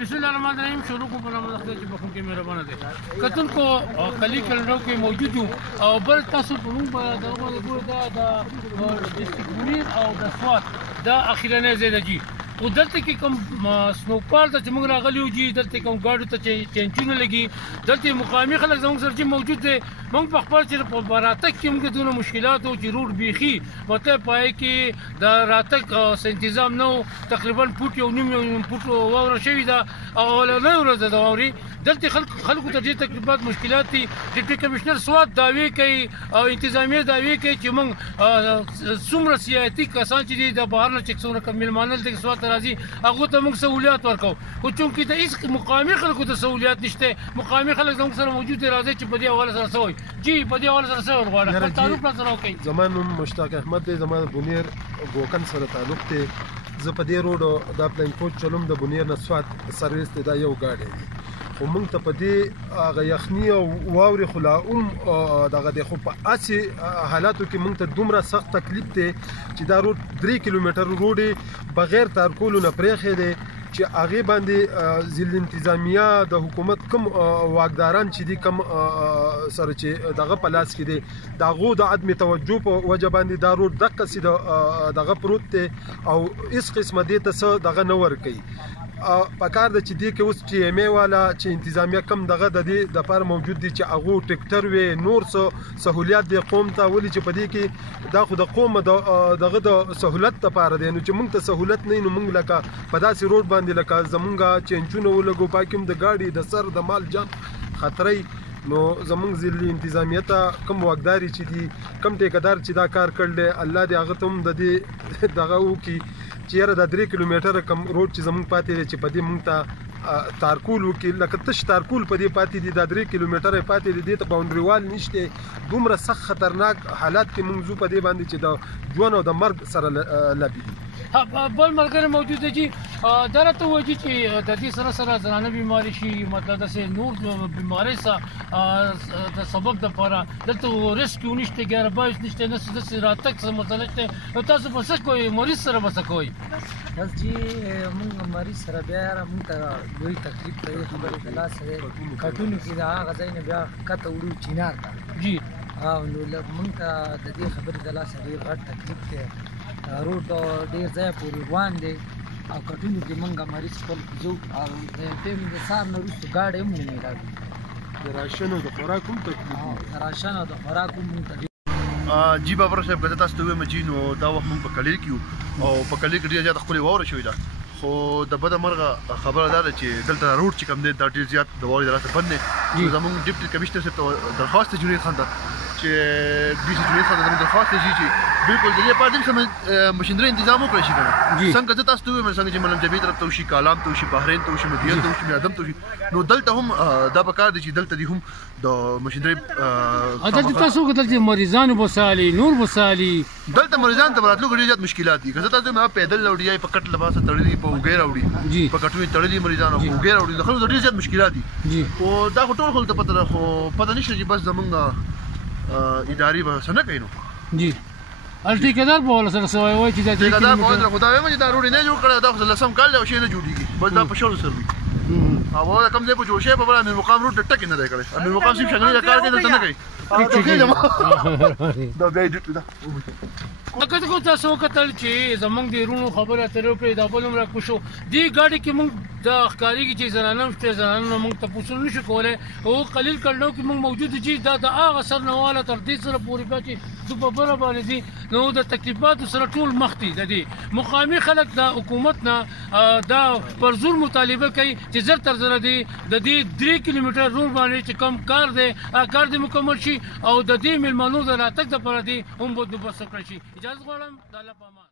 بسم الله الرحمن الرحیم. شروع کو بنا مدخل چې بخون کې مهربانه دي کتل کو کلی کلنو کې موجود یو او بل تاسو په موږ دغه د ډیسټریکټ او د سوات دا اخیرنه زیدجی او دلته کې کوم سنوپال ته چې موږ راغلی یو جی دلته کوم ګاډو ته چینچونه لګي دلته مقامي خلک زموږ سره چې موجود دي موږ په خپل چې په راتګ کې موږ دونه مشکلات او چې روډ بیخي وته پای کې د راتګ تنظیم نو تقریبا فوټ یو نیم فوټ واوره شوې ده او نه ورځ دا واوري دلته خلکو ته دې تقریبا مشکلات دي. ډیپټي کمشنر سوات داوی کوي او انتظامیه داوی کوي چې موږ څومره سیاسي کسان چې دي د بهر نه چې څومره کملمانل دي سوات راځي هغه ته موږ سہولیات ورکو خو چونکې د هیڅ مقامي خلکو ته سہولیات نشته. مقامي خلک زموږ سره موجود دي راځي چې په دې حواله سره سوي جی په دې حواله سره سوي غواړي خپل تعلق سره وکړي. زمان مشتاق احمد دی زمان بونیر ګوکن سره تعلق دی. زه په دې روډ دا پلین کوچ چلوم د بونیر نه سوات سرویس دی دا یو ګاډی دی خو موږ ته په دې هغه یخني او واورې خو لا دغه دی خو په هسې حالاتو کې موږ ته دومره سخت تکلیف دی چې دا روډ 3 کیلومتر روډ بغیر تارکولو نه پرېښی دی چې هغې باندې ضلع انتظامیه د حکومت کوم واکداران چې دي کوم سره چې دغه په لاس کې دی د هغو د عدم توجه په وجه باندې دا روډ دقسې دغه پروت دی او هېڅ قسمه دې ته څه دغه نه ورکوي. پکار ده چې دې کې اوس ټي ایم ای والا چې انتظامیه کم دغه د دې دپاره موجود دي چې هغو ټیکټر وي نور څه سهولیات دی قوم ته ولې چې په دې کې دا خو د قوم دغه د سهولت دپاره دی نو چې موږ ته سهولت نه وي نو موږ لکه په داسې روډ باندې لکه زمونږ چینچونه ولګو پاکې هم د ګاډي د سر د مال جان خطرې نو زمونږ ضلع انتظامیه ته کوم واکداري چې دي کوم ټیکدار چې دا کار کړی دی الله دې هغه ته هم د دې دغه وکړي چې یاره دا 3 کیلومتره کم روډ چې زمونږ پاتې دی چې په دې موږ ته تارکول وکړي لکه تش تارکول په دې پاتې دي دا 3 کیلومتره پاتې دي دې ته باونډري وال نشته دومره سخت خطرناک حالات کې موږ ځو په دې باندې چې د ژوند او د مرګ سره لبي دي. بل ملګری موجود دی چې دا راته وایي چې د دې سره سره زنانه بیماری شي مطلب داسې نور بیمارۍ سره د سبب دپاره دلته ریسکیو نشته ګیربایس نشته داسې راتګ څه مسله شته نو تاسو به څه کوئ مریض سره به څه کوئ؟ بس چې موږ مریض سره بیا موږ ته لوی تکلیف دی خبرې د لاسه دی کټونو کې د هغه ځای نه بیا ښکته وړو چینار ته جی نو موږ ته د دې خبرې د لاسه ډېر غټ تکلیف دی. روډ ډېر ځای پورې روان دی او کټونو کې موږ مریض خپل ځو او د ټیم د سهار نه وروسته ګاډی هم نه میلاوي د راشن او د خوراک هم تکلیف د راشن او د خوراک هم موږ ته جی بابر صاحب که زه تاسو ته ووایم چې نو دا وخت موږ په کلي کې یو او په کلي کې ډېره زیاته ښکلې واوره شوې ده خو د بده مرغه خبره دا ده چې دلته روډ چې کوم دی دا ډېر زیات د واورې د لاسه بند دی. زموږ ډیپټي کمشنر صاحب ته درخواست دی جنید خان ته چې ډي سي جنید خان ته زموږ درخواست دی چې بالکل د دې لپاره دلته مشینري تنظیم وکړی شي کنه څنګه زه تاسو ته ووایم څنګه چې ملم جبهې طرف ته وشي کالام ته وشي بحرین ته وشي مدین ته وشي میادم ته وشي نو دلته هم دا پکار دی چې دلته دي هم د مشینري دلته تاسو دلته مریضان وسالي نور وسالي دلته مریضان ته راتلو ډېر زیات مشکلات دي که زه تاسو ته پیدل راوړي په کټ لباسه تړلي په اوږې راوړي په کټونو تړلي مریضان او اوږې راوړي د خلکو ډېر زیات مشکلات دي خو دا خو ټول خلکو ته پته ده خو پته نشته چې بس زمونږ اداري به څه نه کوي نو جی ټیکدار به ولا سره سوی وای چې دا ټیکدار به ولا خدای وایم چې دا روډ نه جوړ کړی دا خو لسم کال او شی نه جوړیږي بس دا په شړو سر وي او دا کم ځای په جوړ شي په بل امیر مقام روډ ټک نه دی کړی امیر مقام سیم څنګه دا کار کوي دلته نه کوي دا بیا دې دا کته کو تاسو کتل چې زمونږ د رونو خبره ترې په دا بلوم را کوشو دی ګاډي کې مونږ د ښکاری کې چې زنانه شته زنانه مونږ ته پوښتنه نشو کولای او قلیل کړنو کې مونږ موجود دي دا د هغه سر نواله تر دې سره پورې پاتې د په بره باندې دي نو د تکلیفات سره ټول مخ دي د دې مقامي خلک د حکومت نه دا پر زور مطالبه کوي چې زر تر زر دي د دې 3 کیلومتر روډ باندې چې کم کار دی کار دې مکمل شي او د دې ملمنو د راتګ لپاره دي هم بندوبست وکړي شي. اجازه غواړم د الله په امان.